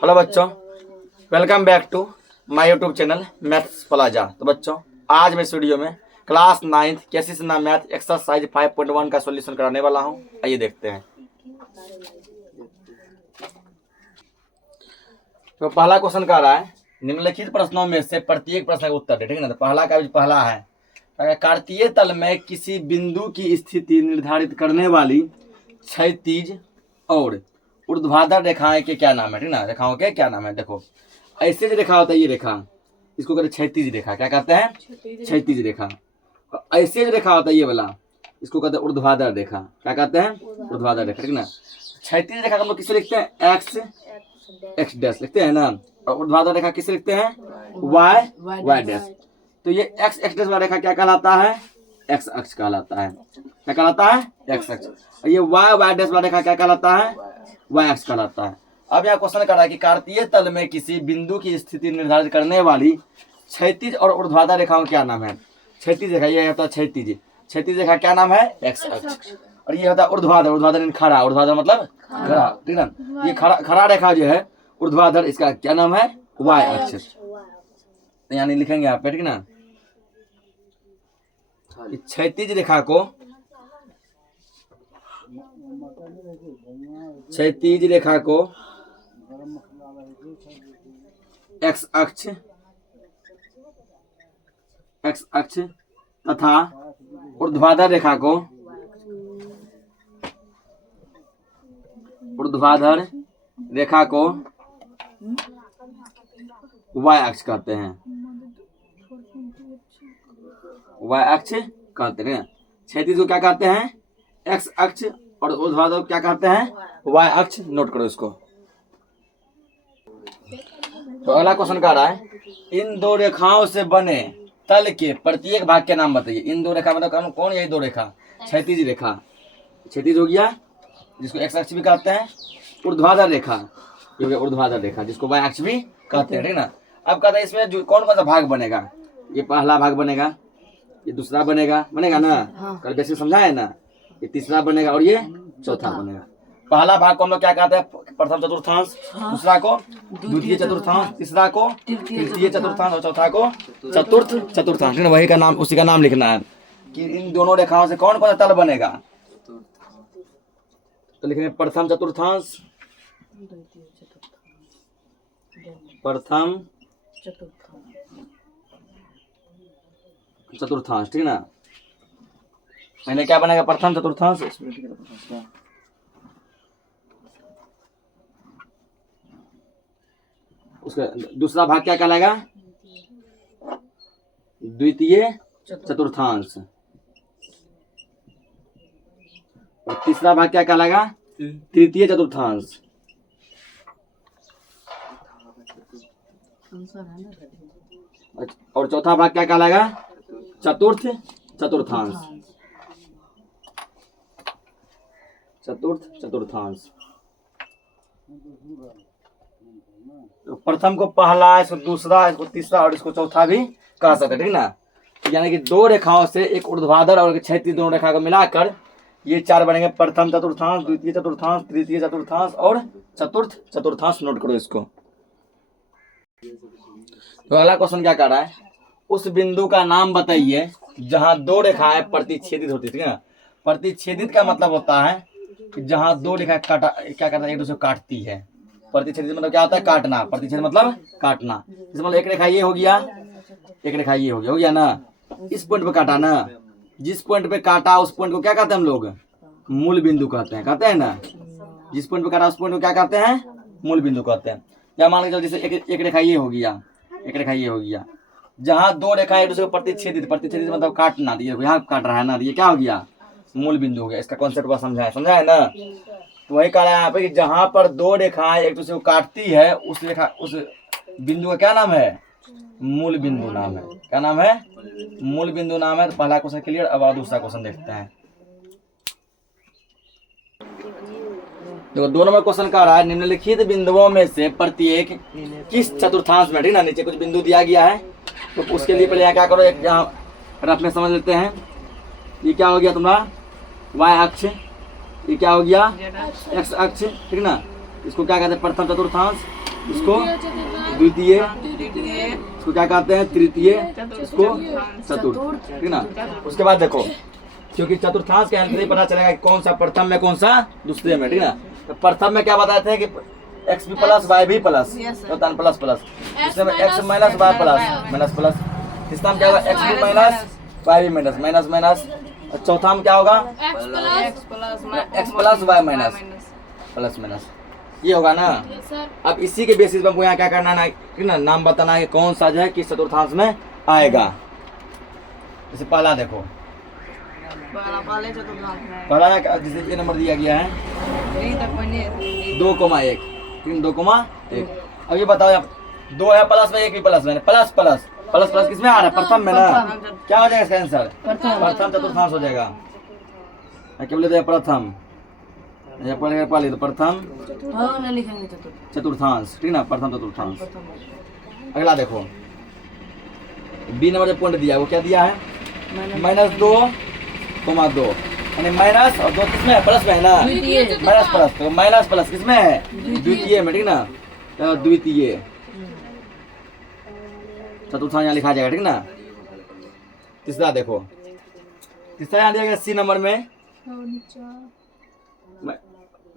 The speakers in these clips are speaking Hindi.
हेलो बच्चों, welcome back to my YouTube channel Maths Plaza. तो बच्चों, आज मैं इस वीडियो में क्लास 9th कैसी सुना मैथ एक्सरसाइज 5.1 का सॉल्यूशन कराने वाला हूं। आइए देखते हैं। तो पहला क्वेश्चन कह रहा है, निम्नलिखित प्रश्नों में से प्रत्येक प्रश्न का उत्तर दे। ठीक है ना। तो पहला का पहला है, कार्तीय तल में किसी बिंदु की स्थिति निर्धारित करने वाली क्षैतिज और ऊर्ध्वाधर रेखाएं के क्या नाम है। ठीक ना, रेखाओं के क्या नाम है। देखो, ऐसे जो रेखा होता है ये रेखा, इसको कहते हैं क्षैतिज रेखा। क्या कहते हैं? क्षैतिज रेखा। ऐसे जो रेखा होता है ये वाला, इसको कहते हैं ऊर्ध्वाधर रेखा। क्या कहते हैं? ऊर्ध्वाधर रेखा। ठीक ना। क्षैतिज रेखा हम लोग किसे लिखते हैं? एक्स डैश लिखते हैं ना। और ऊर्ध्वाधर रेखा किसे लिखते हैं? Y dash. तो ये एक्स डैश वाला रेखा क्या कहलाता है? एक्स अक्ष कहलाता है। क्या कहलाता है? एक्स अक्ष। और ये वाई डैश वाला रेखा क्या कहलाता है? वाई अक्ष कहलाता है। अब यहाँ क्वेश्चन कर रहा है कि कार्तीय तल में किसी बिंदु की स्थिति निर्धारित करने वाली क्षैतिज और ऊर्ध्वाधर रेखाओं क्या नाम है। क्षैतिज रेखा ये होता है क्षैतिज। क्षैतिज रेखा क्या नाम है? एक्स अक्ष। और ये होता है ऊर्ध्वाधर। ऊर्ध्वाधर खड़ा। ऊर्ध्वाधर मतलब खड़ा। ठीक ना। ये खड़ा रेखा जो है ऊर्ध्वाधर, इसका क्या नाम है? वाई अक्ष। यानी लिखेंगे आप, ठीक ना। क्षैतिज रेखा को एक्स अक्ष तथा ऊर्ध्वाधर रेखा को वाई अक्ष कहते हैं। वाई अक्ष कहते हैं। क्षैतिज को क्या कहते हैं? एक्स अक्ष। और ऊर्ध्वाधर क्या कहते हैं? वाई अक्ष। नोट करो इसको। तो अगला क्वेश्चन कह रहा है, इन दो रेखाओं से बने तल के प्रत्येक भाग के नाम बताइए। इन दो रेखा मतलब कौन? यही दो रेखा। क्षैतिज रेखा, क्षैतिज हो गया, जिसको एक्स अक्ष भी कहते हैं। ऊर्ध्वाधर रेखा, ये हो गया ऊर्ध्वाधर रेखा, जिसको वाई अक्ष भी कहते हैं। ठीक ना। अब कहते हैं इसमें जो कौन सा भाग बनेगा। ये पहला भाग बनेगा, ये दूसरा बनेगा ना। कल बेसिक समझा है ना। ये तीसरा बनेगा और ये चौथा बनेगा। पहला भाग को हम लोग क्या कहते हैं? प्रथम चतुर्थांश। दूसरा को द्वितीय चतुर्थांश। तीसरा को तृतीय चतुर्थांश। और चौथा को चतुर्थ चतुर्थांश। वही का नाम, उसी का नाम लिखना है कि इन दोनों रेखाओं से कौन कौन सा तल बनेगा। तो लिखेंगे प्रथम चतुर्थांश, प्रथम चतुर्थांश। ठीक ना। पहले क्या बनेगा? प्रथम चतुर्थांश। उसका दूसरा भाग क्या कहलाएगा? द्वितीय चतुर्थांश। और तीसरा भाग क्या कहलाएगा? तृतीय चतुर्थांश। और चौथा भाग क्या कहलाएगा? चतुर्थ चतुर्थांश। चतुर्थ चतुर्थांश। तो प्रथम को पहला, इसको दूसरा, इसको तीसरा और इसको चौथा भी कह सकते हैं। ठीक ना। यानी कि दो रेखाओं से एक ऊर्ध्वाधर और क्षैतिज दोनों रेखा को मिलाकर ये चार बनेंगे। प्रथम चतुर्थांश, द्वितीय चतुर्थांश, तृतीय चतुर्थांश और चतुर्थ चतुर्थांश। नोट करो इसको। तो अगला क्वेश्चन क्या कर रहा है, उस बिंदु का नाम बताइए जहां दो रेखाएं प्रतिच्छेदित होती है। ठीक है। प्रतिच्छेदित का मतलब होता है कि जहां दो रेखा क्या करता है? एक दूसरे को काटती है। प्रतिच्छेदित मतलब क्या होता है? काटना। प्रतिच्छेद मतलब काटना। जैसे मतलब एक रेखा ये हो गया, एक रेखा ये हो गया ना। इस पॉइंट पे काटा ना, जिस पॉइंट पे काटा उस पॉइंट को क्या कहते हैं हम लोग? मूल बिंदु कहते हैं ना। जिस पॉइंट पे काटा उस पॉइंट को क्या कहते हैं? मूल बिंदु कहते हैं। या मान के चलो जैसे एक रेखा ये हो गया, एक रेखा ये हो गया, जहां दो रेखा एक दूसरे को प्रतिच्छेदित मतलब काटना। यहाँ काट रहा है ना, ये क्या हो गया? मूल बिंदु हो गया। इसका कॉन्सेप्ट बस समझा है ना। तो वही कह रहा है यहाँ पे कि जहां पर दो रेखाएं एक दूसरे को काटती है उस बिंदु का क्या नाम है? मूल बिंदु नाम है। क्या नाम है? मूल बिंदु नाम है। तो पहला क्वेश्चन क्लियर। अब दूसरा क्वेश्चन देखते हैं। देखो, 2 नंबर क्वेश्चन कह रहा है, निम्नलिखित बिंदुओं में से प्रत्येक किस चतुर्थांश में। ठीक ना। नीचे कुछ बिंदु दिया गया है, तो उसके लिए पहले यहाँ क्या करो, एक यहाँ रफ में समझ लेते हैं। ये क्या हो गया तुम्हारा? वाई अक्ष। ये क्या हो गया? एक्स अक्ष। ठीक ना। इसको क्या कहते हैं? प्रथम चतुर्थांश। इसको द्वितीय, इसको क्या कहते हैं तृतीय, इसको चतुर्थ, ठीक ना। उसके बाद देखो, क्योंकि चतुर्थांश के अंत पता चलेगा कि कौन सा प्रथम में कौन सा दूसरे में, ठीक ना। तो प्रथम में क्या बताते हैं कि एक्स भी प्लस वाई भी प्लस, तो प्लस प्लस, इसमें X minus Y plus minus plus, तीसरा में क्या होगा एक्स भी माइनस वाई भी माइनस माइनस माइनस, चौथा में क्या होगा X plus Y minus plus minus, ये होगा ना। अब इसी के बेसिस पे हमको यहाँ क्या करना है ना, नाम बताना है कि कौन सा जो है किस चतुर्थांश में आएगा। जैसे पहला देखो, पहला जैसे ये नंबर दिया गया है 2,1, 2,1। अब ये बताओ, यहाँ 2 है प्लस में, 1 भी प्लस में, प्लस प्लस प्लस प्लस किसमें आ रहा है प्रथम में ना, क्या हो जाएगा इसका आंसर प्रथम चतुर्थांश हो जाएगा। क्या बोले प्रथम, पहले तो प्रथम चतुर्थांश, ठीक ना, प्रथम चतुर्थांश। अगला देखो, बी नंबर जो पॉइंट दिया वो क्या दिया है -2,2, यानी माइनस और 2 किसमें है प्लस में है ना, माइनस प्लस, तो माइनस प्लस किसमें है द्वितीय में, ठीक ना। तो द्वितीय चतुर्थांश यहाँ लिखा जाएगा, ठीक ना। तीसरा देखो, तीसरा यहाँ दिया गया सी नंबर में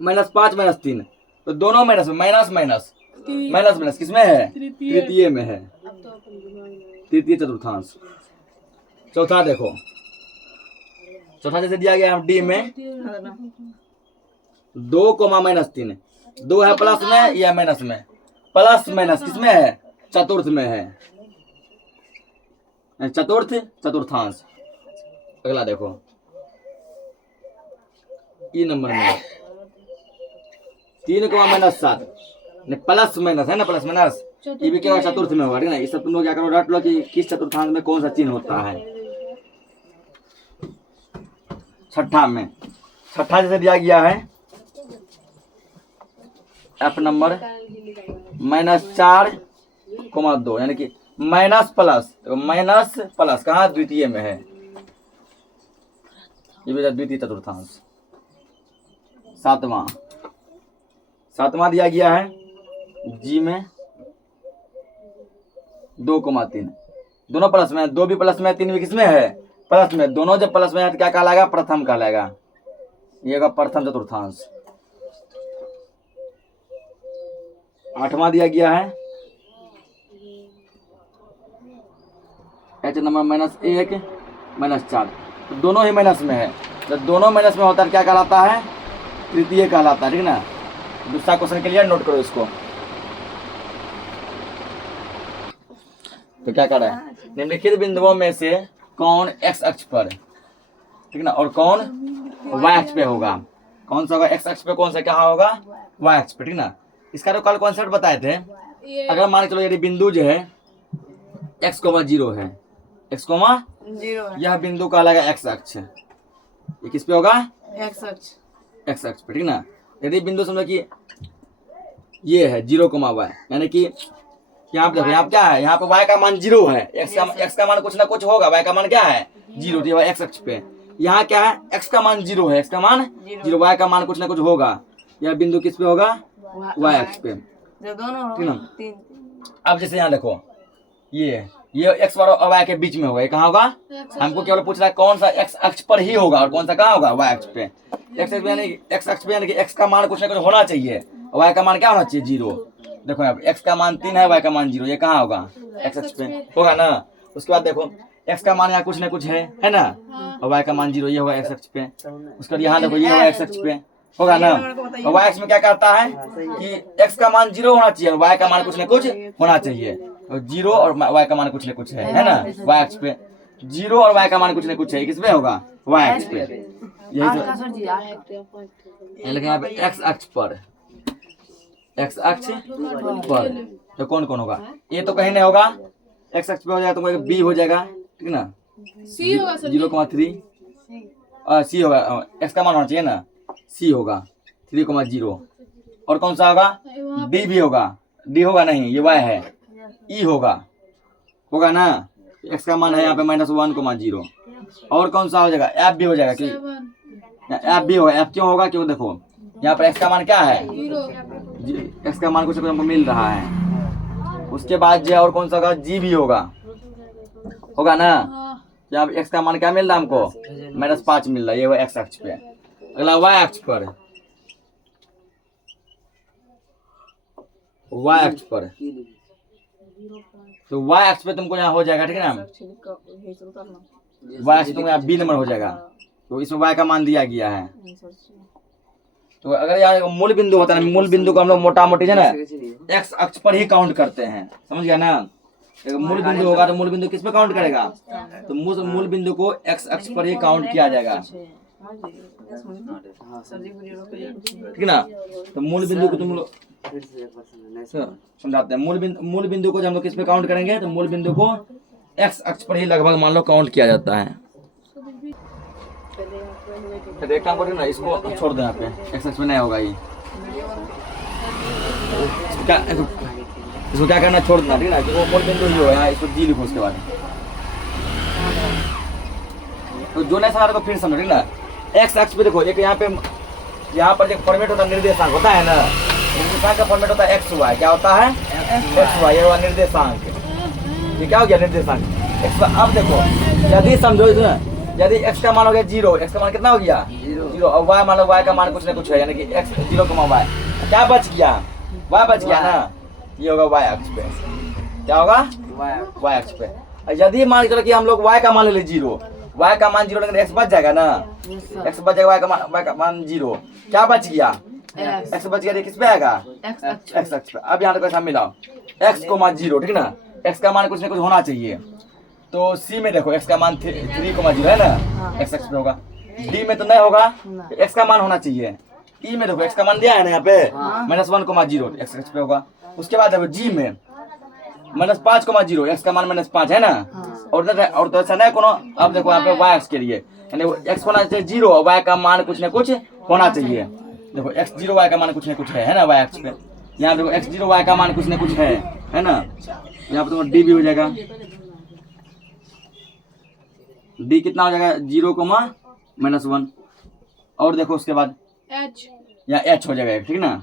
-5 -3, तो दोनों माइनस में, माइनस माइनस माइनस माइनस किसमें है तृतीय में है, तृतीय चतुर्थांश। चौथा देखो, चौथा जैसे दिया गया डी में 2, -3, 2 है प्लस में या माइनस में, प्लस माइनस किसमें है चतुर्थ में है, चतुर्थ चतुर्थांश। अगला देखो, ई नंबर में 3, -7, प्लस माइनस है ना, प्लस माइनस, ये भी क्या होगा चतुर्थ में होगा, ठीक ना। ये सब तुम लोग क्या करो रट लो कि किस चतुर्थांश में कौन सा चिन्ह होता है। छठा में, छठा जैसे दिया गया है एफ नंबर -4,2, यानी कि माइनस प्लस, तो माइनस प्लस कहाँ द्वितीय में है, ये भी द्वितीय चतुर्थांश। सातवां दिया गया है जी में 2,3, दोनों प्लस में, 2 भी प्लस में, 3 भी किसमें है प्लस में, दोनों जब प्लस में है तो क्या कहलाएगा प्रथम कहलाएगा, ये होगा प्रथम चतुर्थांश। आठवां दिया गया है एच नंबर -1 -4, तो दोनों ही माइनस में है, तो दोनों माइनस में होता है क्या कहलाता है तृतीय कहलाता है, ठीक ना। दूसरा क्वेश्चन के लिए नोट करो इसको, तो क्या कर रहा है निम्नलिखित बिंदुओं में से कौन एक्स अक्ष पर, ठीक ना, और कौन वाई अक्ष पे होगा, कौन सा होगा एक्स अक्ष पे, कौन सा क्या होगा वाई अक्ष पे, ठीक ना। इसका तो कल कॉन्सेप्ट बताए थे। अगर मान के चलो यदि बिंदु जो है x,0 है, x,0 यह बिंदु कहलाएगा एक्स अक्ष, ये किस पे होगा एक्स अक्ष पे, ठीक ना। यदि बिंदु समझो कि ये है 0,y, यानी कि यहाँ पे देखो, यहाँ पे क्या है, यहाँ पे y का मान 0 है, x का मान कुछ ना कुछ होगा, y का मान क्या है 0, तो एक्स अक्ष पे। यहाँ क्या है x का मान 0 है, x का मान 0, y का मान कुछ ना कुछ होगा, यह बिंदु किस पे होगा y अक्ष पे, ठीक ना। अब जैसे यहाँ देखो, ये x और y के बीच में होगा, ये कहाँ होगा, हमको केवल पूछ रहा है कौन सा x अक्ष पर ही होगा और कौन सा कहाँ होगा y अक्ष पे। x अक्ष पे यानी कि x का मान कुछ ना कुछ होना चाहिए, y का मान क्या होना चाहिए 0। देखो यहाँ पे x का मान 3 है, y का मान 0, ये कहाँ होगा x अक्ष पे होगा ना। उसके बाद देखो x का मान यहाँ कुछ ना कुछ है ना, और y का मान 0, ये होगा x अक्ष पे। उसके बाद यहाँ देखो ये होगा x अक्ष पे होगा ना, और y अक्ष में क्या करता है कि x का मान 0 होना चाहिए और y का मान कुछ ना कुछ होना चाहिए, और 0 और y का मान कुछ ना कुछ है ना, y अक्ष पे 0 और y का मान कुछ ना कुछ है, किसमें होगा y अक्ष पे, यही लेकिन यहाँ पे x अक्ष पर, x अक्ष पर तो कौन कौन होगा, ये तो कहीं नहीं होगा, x अक्ष पे हो जाएगा तो b हो जाएगा, ठीक ना, 0,3, c होगा, x का मान होना चाहिए ना, c होगा 3,0, और कौन सा होगा d भी होगा, d होगा नहीं, ये y है, e होगा ना, x का मान है यहाँ पे -1,0, और कौन सा हो जाएगा f भी हो जाएगा, कि f भी होगा, f क्यों होगा, क्यों देखो यहाँ पर x का मान क्या है, 0 x का मान कुछ हमको मिल रहा है। उसके बाद जो और कौन सा होगा, g भी होगा ना। हाँ यहाँ x का मान क्या मिल रहा है हमको, -5 मिल रहा है, ये वो x अक्ष पे। अगला y अक्ष पर, y अक्ष पर, तो y अक्ष पे तुमको यहाँ हो जाएगा, ठीक है ना, y अक्ष तुमको यहाँ b नंबर हो जाएगा। तो इसमें y का मान दिया गया है। तो अगर यहाँ मूल बिंदु होता है, मूल बिंदु को हम लोग मोटा मोटी है ना x अक्ष पर ही काउंट करते हैं, समझ गया ना। एक मूल बिंदु होगा तो मूल बिंदु किस पे काउंट करेगा, तो मूल बिंदु को x अक्ष पर ही काउंट किया जाएगा, ठीक है ना। तो मूल बिंदु को तुम लोग समझाते हैं, मूल बिंदु को जब हम लोग किस पे काउंट करेंगे, तो मूल बिंदु को x अक्ष पर ही लगभग मान लो काउंट किया जाता है। तो एक काम करो ना, इसको छोड़ दो यहाँ पे, x अक्ष पे नहीं होगा ये, इसको क्या करना, छोड़ देना, ठीक है ना। तो वो मूल बिंदु ही हो यहाँ, इसको जी लिखो उसके बाद। तो जो नहीं समझ को फिर समझो, ठीक है ना। x अक्ष पे देखो, एक यहाँ पर जो फॉर्मेट होता है निर्देशांक होता है ना, निर्देशांक का फॉर्मेट होता है एक्स वाई, क्या होता है एक्स वाई, ये हुआ निर्देशांक। ये क्या हो गया निर्देशांक एक्स। अब देखो यदि समझो इसमें, यदि x का मान हो गया 0, x का मान कितना हो गया 0, और y मान लो y का मान कुछ ना कुछ है, यानी कि x 0, y क्या बच गया, y बच गया ना, ये होगा y अक्ष पे, क्या होगा y अक्ष पे। यदि मान चलो कि हम लोग y का मान ले 0, y का मान 0, लेकिन x बच जाएगा ना, x बच जाएगा, y का मान 0, क्या बच गया x बच गया, किस पे आएगा x अक्ष पे। अब यहाँ तक कैसा मिलाओ, x को मान 0, ठीक ना, x का मान कुछ ना कुछ होना चाहिए। तो c में देखो x का मान 3,0 है ना, x अक्ष पे होगा। d में तो नहीं होगा, x का मान होना चाहिए। e में देखो x का मान दिया है ना यहाँ पे, -1,0, x अक्ष पे होगा। उसके बाद देखो g में -5,0, x का मान -5 है ना, और तो ऐसा नहीं कोनो। अब देखो यहाँ पे y अक्ष के लिए, यानी x होना चाहिए 0, और y का मान कुछ ना कुछ होना चाहिए। देखो x0 y का मान कुछ ना कुछ है ना y अक्ष पे। यहाँ देखो x0 y का मान कुछ ना कुछ है ना। यहाँ पे तुम्हारा d भी हो जाएगा, d कितना हो जाएगा 0,-1। और देखो उसके बाद h यहाँ h हो जाएगा, ठीक ना,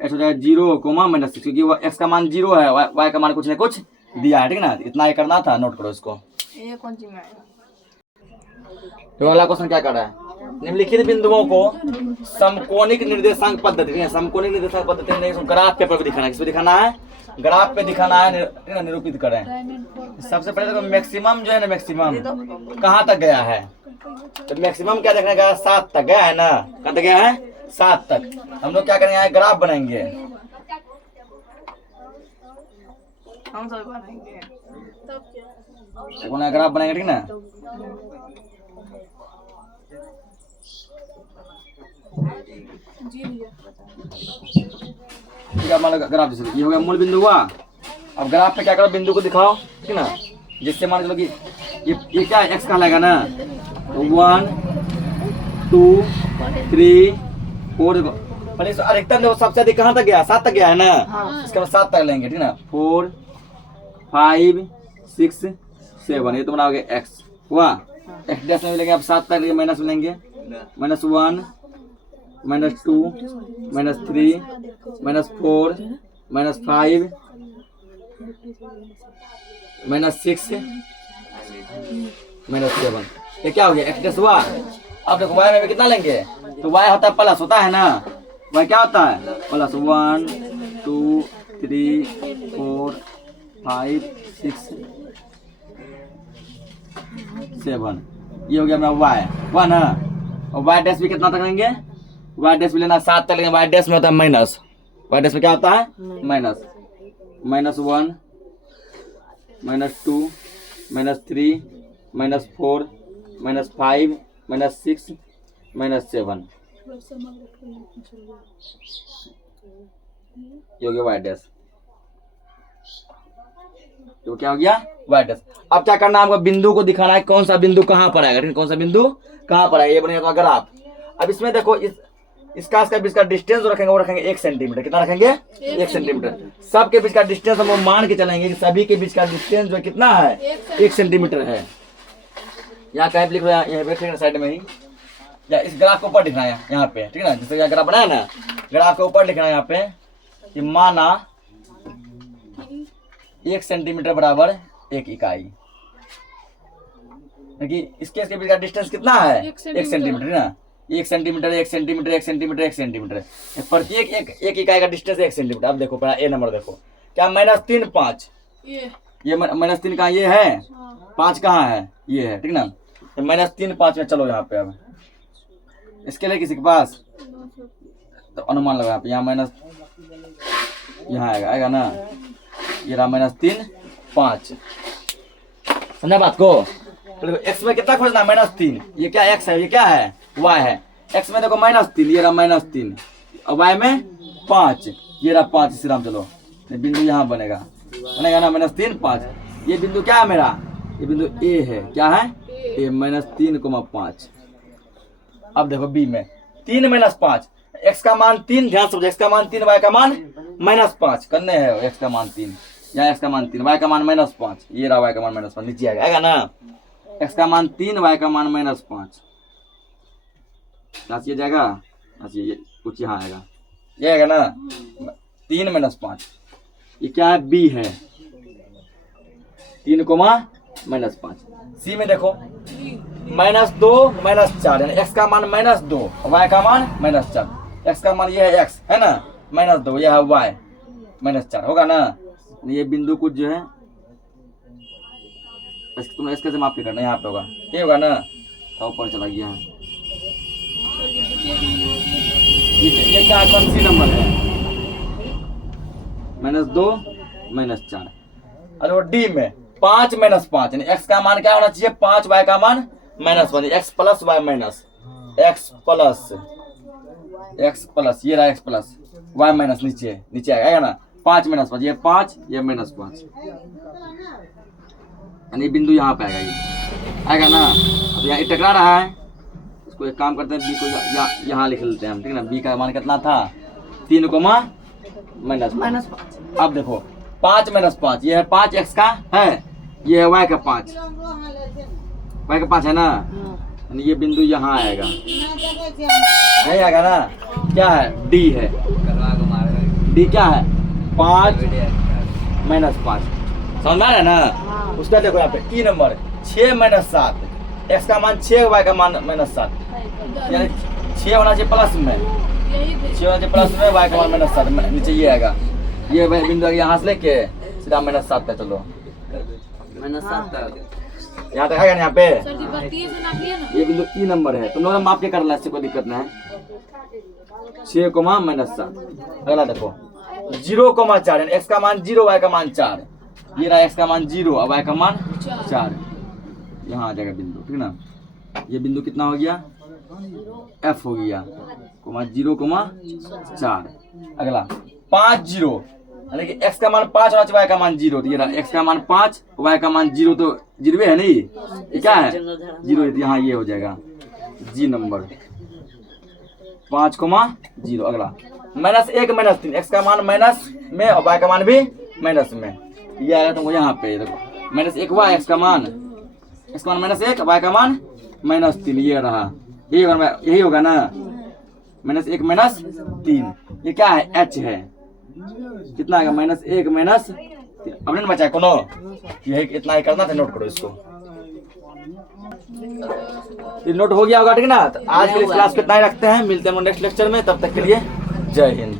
h हो जाएगा 0,-6, क्योंकि वो x का मान 0 है, y का मान कुछ ना कुछ दिया है, ठीक ना। इतना ही करना था, नोट करो इसको। ये कौन सी में आएगा? तो अगला क्वेश्चन क्या कर रहा है, निम्नलिखित बिंदुओं को समकोणिक निर्देशांक पद्धति, समकोणिक निर्देशांक पद्धति नहीं, ग्राफ पेपर पे दिखाना है। किस पे दिखाना है, ग्राफ पे दिखाना है, निरूपित करें। सबसे पहले देखो मैक्सिमम जो है ना, मैक्सिमम कहाँ तक गया है, तो मैक्सिमम क्या देखने का, 7 तक गया है ना, कहाँ तक गया है 7 तक। हम लोग क्या करेंगे, ग्राफ बनाएंगे, हम सब बनाएंगे तब क्या, ग्राफ बनाएंगे, ठीक ना। जी भैया ठीक है, मान लो ग्राफ जैसे ये हो गया मूल बिंदु हुआ। अब ग्राफ पे क्या करो, बिंदु को दिखाओ, ठीक ना, जिससे मान लो कि ये क्या है, x कहलाएगा ना। 1 2 3 4, देखो पहले अधिकतम देखो सबसे अधिक कहाँ तक गया, 7 तक गया है ना। इसके बाद 7 तक लेंगे, ठीक ना, 4 5 6 7, ये तो बनाओगे x हुआ। x डैश में लेंगे, अब 7 तक लेंगे, माइनस में लेंगे, -1 -2 -3 -4 -5 -6 -7, ये क्या हो गया, x डैश हुआ। अब देखो y में भी कितना लेंगे, तो y होता है प्लस, होता है ना, y क्या होता है प्लस, 1 2 3 4 5 6 7, ये हो गया अपना y ना। और y डैश भी कितना तक लेंगे, y डैश भी लेना 7 तक लेंगे। y डैश में होता है माइनस, y डैश में क्या होता है माइनस, -1 -2 -3 -4 -5 -6 -7, ये हो गया y डैश। तो क्या हो गया y डैश। अब क्या करना है, हमको बिंदु को दिखाना है, कौन सा बिंदु कहाँ पर आएगा, ठीक है, कौन सा बिंदु कहाँ पर आएगा, ये बनेगा ग्राफ। अब इसमें देखो इसका बीच का डिस्टेंस जो रखेंगे वो रखेंगे 1 सेंटीमीटर, कितना रखेंगे 1 सेंटीमीटर। सबके बीच का डिस्टेंस हम मान के चलेंगे कि सभी के बीच का डिस्टेंस जो कितना है 1 सेंटीमीटर है। यहाँ कहीं लिख लो, यहाँ बैठे साइड में ही या इस ग्राफ को ऊपर लिखना है यहाँ पे, ठीक है ना, जैसे ग्राफ बनाया ना, ग्राफ के ऊपर लिखना है यहाँ पे कि माना 1 सेंटीमीटर बराबर 1 इकाई, क्योंकि इसके बीच का डिस्टेंस कितना है? 1 सेंटीमीटर ना, 1 सेंटीमीटर 1 सेंटीमीटर 1 सेंटीमीटर 1 सेंटीमीटर, प्रत्येक एक इकाई का डिस्टेंस 1 सेंटीमीटर। अब देखो पहला ए नंबर देखो, क्या -3 5, ये -3 कहाँ, ये है 5 कहाँ है, ये है, ठीक ना, -3 5 में चलो यहाँ पे। अब इसके लिए किसी के पास तो अनुमान लगा, यहाँ पे यहाँ माइनस यहाँ आएगा ना, ये रहा -3 5, समझा बात को? तो एक्स में कितना खोजना? -3, ये क्या एक्स है, ये क्या है वाई है, एक्स में देखो -3, ये रहा -3, और वाई में 5, ये रहा 5, इसी राम चलो बिंदु यहाँ बनेगा ना -3 5, ये बिंदु क्या है मेरा, ये बिंदु ए है, क्या है ए, -3 5। अब देखो बी में 3 -5, एक्स का मान 3, ध्यान समझो, एक्स का मान 3, वाई का मान -5 करने हैं, एक्स का मान 3, यहाँ एक्स का मान 3, वाई का मान -5, ये रहा वाई का मान -5, नीचे आएगा ना, एक्स का मान 3, वाई का मान -5, ये जाएगा, ये कुछ यहाँ आएगा, ये आएगा ना 3 -5, ये क्या है बी है 3, -5। सी में देखो -2 -4, यानी एक्स का मान -2, वाई का मान -4, एक्स का मान ये है एक्स है ना, -2, यह है वाई -4 होगा ना, ये बिंदु कुछ जो है तुमने इसके से माफ करना, यहाँ पे होगा, ये होगा ना, तो ऊपर चला गया है, ये क्या सी नंबर है -2 -4। अरे वो डी में 5 -5, यानी एक्स का मान क्या होना चाहिए 5, वाई का मान -1, X plus Y minus X plus ये रहा एक्स प्लस वाई माइनस, नीचे आएगा ना 5 -5, ये 5 ये -5, यानी बिंदु यहाँ पे आएगा, ये आएगा ना। अब यहाँ टकरा रहा है, इसको एक काम करते हैं, बी को यहाँ लिख लेते हैं हम, ठीक है ना, बी का मान कितना था 3, -5। अब देखो 5 -5, ये है 5 एक्स का है, ये है वाई का 5, वाई का 5 है ना, यानी ये बिंदु यहाँ आएगा, नहीं आएगा ना, क्या है डी है, डी क्या है 5 -5, समझ में आ रहा है ना। उसका देखो यहाँ पे ई नंबर 6 -7, एक्स का मान 6, वाई का मान -7, यानी 6 होना चाहिए प्लस में, 6 होना चाहिए प्लस में, वाई का मान -7, नीचे ये आएगा, ये बिंदु यहाँ से लेके सीधा -7 का चलो -7 तक यहाँ तक आएगा ना, यहाँ पे ये बिंदु ई नंबर है, तुम लोग माप के कर ला, इससे कोई दिक्कत नहीं है। 6, -7। अगला देखो 0,4, एक्स का मान 0, वाई का मान 4, ये रहा एक्स का मान 0 और वाई का मान 4, यहाँ आ जाएगा बिंदु, ठीक ना, ये बिंदु कितना हो गया एफ हो गया, 0,4। अगला 5 0, यानी कि एक्स का मान 5 होना चाहिए, वाई का मान 0, तो ये रहा एक्स का मान 5, वाई का मान 0, तो 0 है नहीं, ये क्या है 0, यहाँ ये हो जाएगा जी नंबर 5,0। अगला -1 -3, एक्स का मान माइनस में और वाई का मान भी माइनस में, ये आएगा तुमको यहाँ पे देखो -1 वाई, एक्स का मान -1, वाई का मान -3, ये रहा, यही होगा ना -1 -3, ये क्या है एच है, कितना आएगा -1 -3, अब नहीं बचा कोनो, यही इतना ही करना था, नोट करो इसको, ये नोट हो गया होगा, ठीक ना। तो आज के क्लास पे इतना ही रखते हैं, मिलते हैं नेक्स्ट लेक्चर में, तब तक के लिए जय हिंद।